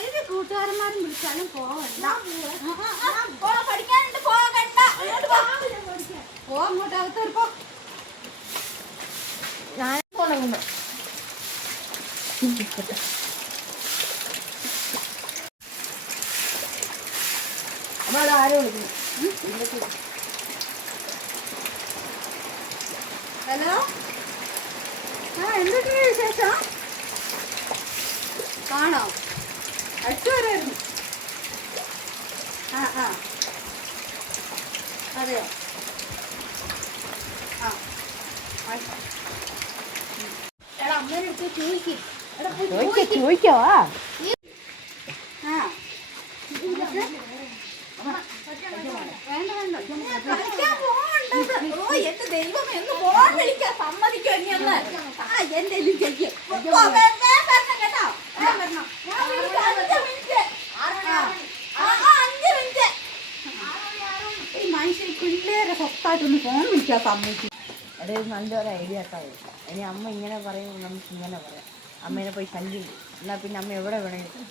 ഒരു കൂട്ടുകാരന്മാരും വിളിച്ചാലും പോകണ്ട. പഠിക്കാനുണ്ട്, പോകണ്ട. പോ അങ്ങോട്ട് അകത്തോട്ട് പോ. ഞാൻ പോണ അവിടെ ആരോ വിളിക്കുന്നു. ഹലോ, എന്തൊക്കെയാണ് വിശേഷം? ആണോ? അടുത്ത് വരായിരുന്നു. അതെയോ? എടാ അമ്മേനെ അടുത്ത് ചോദിക്കോ? വേണ്ട വേണ്ട, കളിക്കാൻ പോകണ്ടത്. ഓ എന്റെ ദൈവം, എന്ന് ഫോൺ വിളിക്കാൻ സമ്മതിക്കോ? ഇനി ഒന്ന് എന്തെങ്കിലും ചെയ്യും കേട്ടോ. ഈ മനുഷ്യൻ പിള്ളേരെ സ്വത്തായിട്ടൊന്ന് ഫോൺ വിളിക്കാൻ സമ്മതിക്കും. അത് നല്ലൊരു ഐഡിയ ആക്കാതെ. ഇനി അമ്മ ഇങ്ങനെ പറയുമ്പോൾ നമുക്ക് ഇങ്ങനെ പറയാം, അമ്മേനെ പോയി ശല്യം. എന്നാൽ പിന്നെ അമ്മ എവിടെ വേണമെങ്കിലും